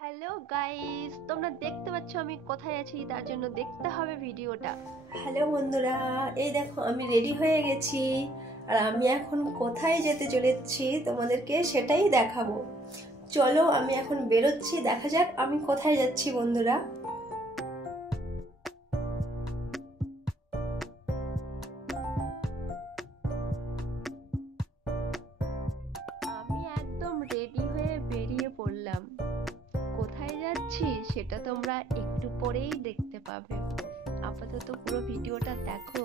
Hello guys, তোমরা দেখতে পাচ্ছ আমি কোথায় আছি, তার জন্য দেখতে হবে ভিডিওটা। হ্যালো বন্ধুরা, এই দেখো আমি রেডি হয়ে গেছি। আর আমি এখন কোথায় যেতে চলেছি তোমাদেরকে সেটাই দেখাবো। চলো আমি এখন বেরোচ্ছি, দেখা যাক আমি কোথায় যাচ্ছি বন্ধুরা। আমি একদম রেডি হয়ে বেরিয়ে পড়লাম। কোথায় যাচ্ছি সেটা তোমরা একটু পরেই দেখতে পাবে। আপাতত পুরো ভিডিওটা দেখো।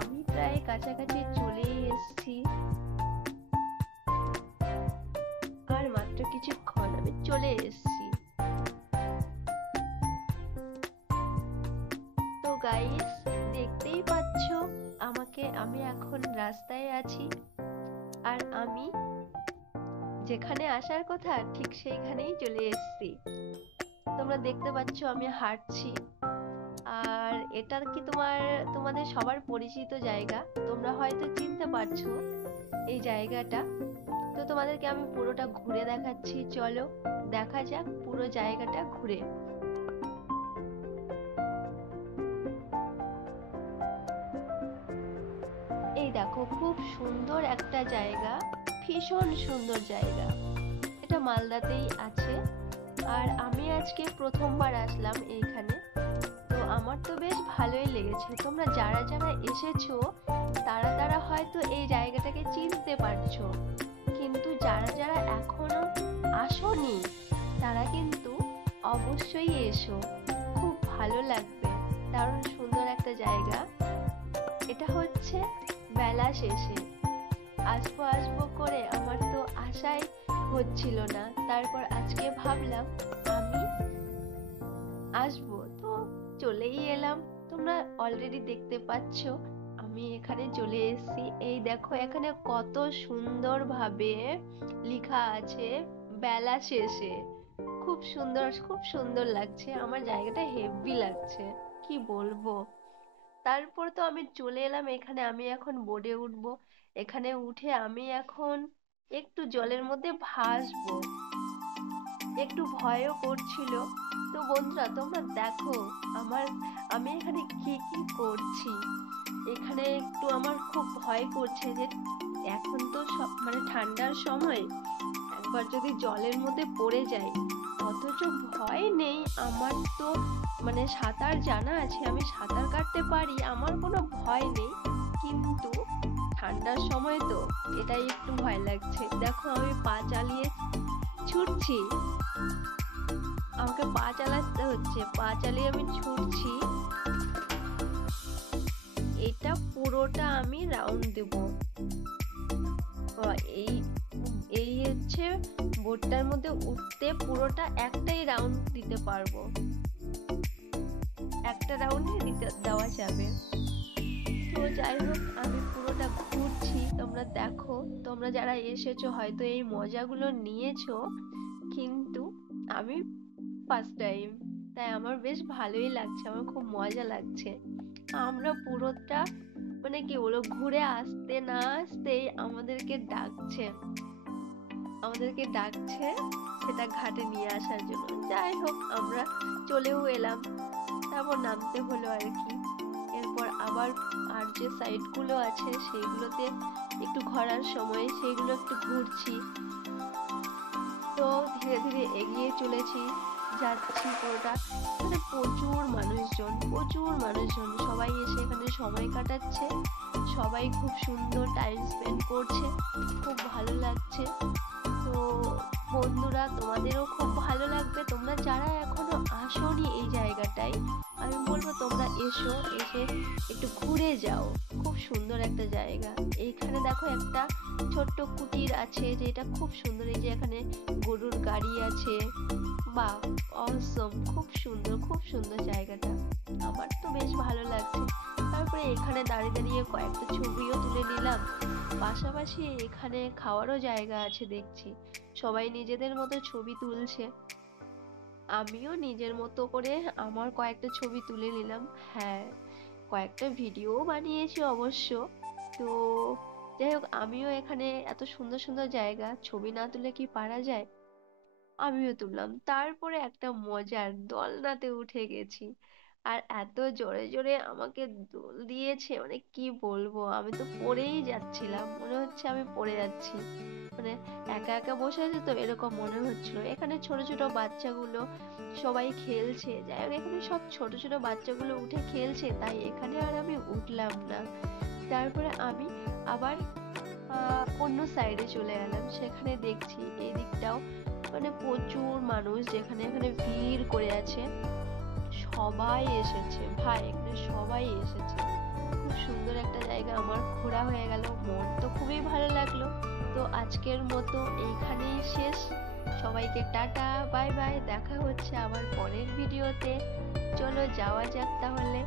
আমি প্রায় কাছাকাছি চলেই এসেছি, আর মাত্র কিছুক্ষণ আমি চলে এসেছি। তো গাইস, দেখতেই পাচ্ছ আমাকে, আমি এখন রাস্তায় আছি। আর আমি যেখানে আসার কথা ঠিক সেইখানেই চলে এসেছি। তোমরা দেখতে পাচ্ছ আমি হাঁটছি। আর এটা কি তোমাদের সবার পরিচিত জায়গা, তোমরা হয়তো চিনতে পারছো এই জায়গাটা। তো তোমাদেরকে আমি পুরোটা ঘুরে দেখাচ্ছি, চলো দেখা যাক পুরো জায়গাটা ঘুরে। এই দেখো, খুব সুন্দর একটা জায়গা, ভীষণ সুন্দর জায়গা। এটা মালদাতেই আছে। আর আমি আজকে প্রথমবার আসলাম এইখানে। তো আমার তো বেশ ভালোই লেগেছে। তোমরা যারা যারা এসেছো তারা তারা হয়তো এই জায়গাটাকে চিনতে পারছো, কিন্তু যারা যারা এখনো আসোনি তারা কিন্তু অবশ্যই এসো, খুব ভালো লাগবে। দারুণ সুন্দর একটা জায়গা। এটা হচ্ছে বেলা শেষে। আসবো আসবো করে আমার তো আশাই হচ্ছিল না, তারপর আজকে ভাবলাম আমি আসবো, তো চলেই এলাম। তোমরা অলরেডি দেখতে পাচ্ছ আমি এখানে চলে এসেছি। এই দেখো এখানে কত সুন্দর ভাবে লেখা আছে বেলা শেষে। খুব সুন্দর, খুব সুন্দর লাগছে, আমার জায়গাটা হেভি লাগছে, কি বলবো। তারপর তো আমি চলে এলাম এখানে, আমি এখন বোটে উঠবো। এখানে উঠে আমি এখন একটু জলের মধ্যে ভাসবো। একটু ভয়ও করছিল। তো বন্ধুরা তোমরা দেখো আমার, আমি এখানে কি কি করছি। এখানে একটু আমার খুব ভয় করছে যে এখন তো সব মানে ঠান্ডার সময়, একবার যদি জলের মধ্যে পড়ে যাই। অথচ ভয় নেই আমার তো, মানে সাঁতার জানা আছে, আমি সাঁতার কাটতে পারি, আমার কোনো ভয় নেই। কিন্তু ঠান্ডার সময় তো এটাই একটু ভয় লাগছে। দেখো আমি পা চালিয়ে ছুটছি, আমাকে পা চালাতে হচ্ছে, পা চালিয়ে আমি ছুটছি। এটা পুরোটা আমি রাউন্ড দেব। এই এই হচ্ছে বোটটার মধ্যে উঠতে পুরোটা একটাই রাউন্ড দিতে পারবো, একটা রাউন্ডে দিতে দেওয়া যাবে। তো যাই হোক আমি পুরোটা ঘুরছি, তোমরা দেখো। তোমরা যারা এসেছো হয়তো এই মজাগুলো নিয়েছো, কিন্তু আমি ফার্স্ট টাইম, তাই আমার বেশ ভালোই লাগছে, আমার খুব মজা লাগছে। আমরা পুরোটা মানে কি বলবো, ঘুরে আসতে না আসতেই আমাদেরকে ডাকছে সেটা ঘাটে নিয়ে আসার জন্য। যাই হোক আমরা চলেও এলাম, তারপর নামতে হলো আর কি। এরপর আবার আর যে সাইড গুলো আছে সেইগুলোতে একটু ঘোরার সময় সেইগুলো একটু ঘুরছি। তো ধীরে ধীরে এগিয়ে চলেছি, যাচ্ছি পুরোটা। মানে প্রচুর মানুষজন, প্রচুর মানুষজন, সবাই এসে এখানে সময় কাটাচ্ছে, সবাই খুব সুন্দর টাইম স্পেন্ড করছে, খুব ভালো লাগছে। তো বন্ধুরা তোমাদেরও খুব ভালো লাগবে, তোমরা যারা এখনো আসোনি এই জায়গাটায়, আমি বলবো তোমরা এসো, এসে একটু ঘুরে যাও। খুব সুন্দর একটা জায়গা। এইখানে দেখো একটা ছোট্ট কুটির আছে, যেটা খুব সুন্দর। এই যে এখানে গরুর গাড়ি আছে, বাহ অসম, খুব সুন্দর, খুব সুন্দর জায়গাটা, আমার তো বেশ ভালো লাগছে। তারপরে এখানে দাঁড়িয়ে দাঁড়িয়ে কয়েকটা ছবিও তুলে নিলাম। পাশাপাশি এখানে খাওয়ারও জায়গা আছে দেখছি, সবাই নিজেদের মতো ছবি তুলছে, আমিও নিজের মতো করে আমার কয়েকটা ছবি তুলে নিলাম। হ্যাঁ, কয়েকটা ভিডিও বানিয়েছি অবশ্য। তো যাই হোক, আমিও এখানে এত সুন্দর সুন্দর জায়গা ছবি না তুলে কি পারা যায়। আমিও তুললাম। তারপরে একটা মজার দোলনাতে উঠে গেছি। আর এত জোরে জোরে আমাকে দোল দিয়েছে, মানে কি বলবো, আমি তো পড়েই যাচ্ছিলাম, মনে হচ্ছে আমি পড়ে যাচ্ছি। মানে একা একা বসে আছি তো এরকম মনে হচ্ছিল। এখানে ছোট ছোট বাচ্চাগুলো সবাই খেলছে, যাই হোক এখানে সব ছোট ছোট বাচ্চাগুলো উঠে খেলছে, তাই এখানে আর আমি উঠলাম না। তারপরে আমি আবার অন্য সাইডে চলে এলাম। সেখানে দেখছি এই দিকটাও মানে প্রচুর মানুষ, যেখানে এখানে ভিড় করে আছে, সবাই এসেছে ভাই, এখানে সবাই এসেছে। খুব সুন্দর একটা জায়গা, আমার ঘোরা হয়ে গেল, মন তো খুবই ভালো লাগলো। তো আজকের মতো এইখানেই শেষ। সবাইকে টাটা, বাই বাই, দেখা হচ্ছে আবার পরের ভিডিওতে। চলো যাওয়া যাক তাহলে।